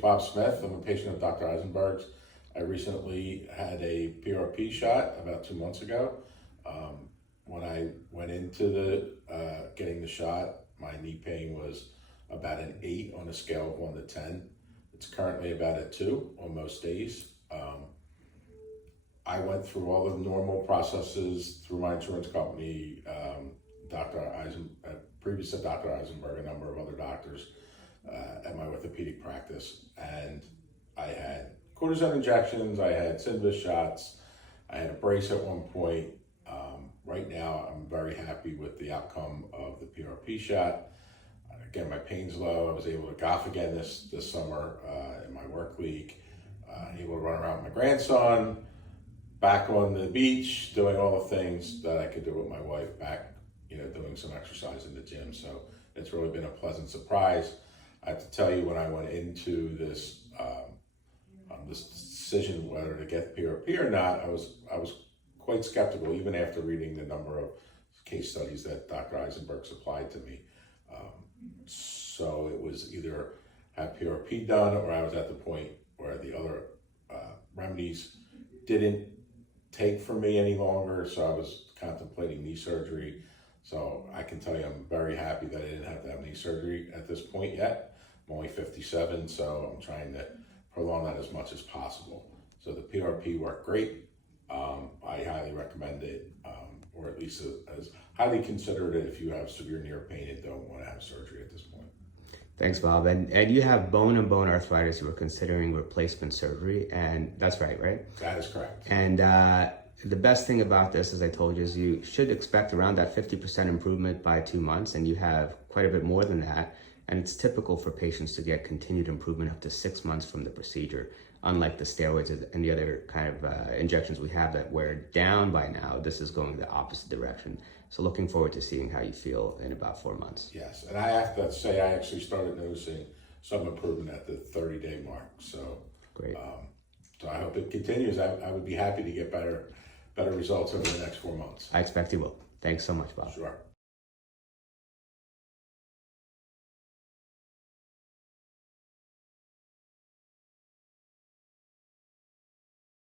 Bob Smith. I'm a patient of Dr. Eisenberg's. I recently had a PRP shot about 2 months ago. When I went into getting the shot, my knee pain was about an 8 on a scale of 1 to 10. It's currently about a 2 on most days. I went through all the normal processes through my insurance company, previous to Dr. Eisenberg, a number of other doctors at my orthopedic practice. And I had cortisone injections, I had Synvis shots, I had a brace at one point. Right now, I'm very happy with the outcome of the PRP shot. Again, my pain's low. I was able to golf again this summer in my work league. Able to run around with my grandson, back on the beach, doing all the things that I could do with my wife, back, doing some exercise in the gym. So it's really been a pleasant surprise. I have to tell you, when I went into this decision whether to get PRP or not, I was quite skeptical, even after reading the number of case studies that Dr. Eisenberg supplied to me. So it was either have PRP done, or I was at the point where the other remedies didn't take for me any longer, so I was contemplating knee surgery. So I can tell you I'm very happy that I didn't have to have knee surgery at this point yet. I'm only 57, so I'm trying to prolong that as much as possible. So the PRP worked great. I highly recommend it, or at least as highly consider it if you have severe knee pain and don't want to have surgery at this point. Thanks, Bob. And you have bone arthritis. You were considering replacement surgery, and that's right? That is correct. And the best thing about this, as I told you, is you should expect around that 50% improvement by 2 months, and you have quite a bit more than that. And it's typical for patients to get continued improvement up to 6 months from the procedure. Unlike the steroids and the other kind of injections we have that wear down by now, this is going the opposite direction. So looking forward to seeing how you feel in about 4 months. Yes, and I have to say I actually started noticing some improvement at the 30-day mark. So great. So I hope it continues. I would be happy to get better results over the next 4 months. I expect you will. Thanks so much, Bob. Sure.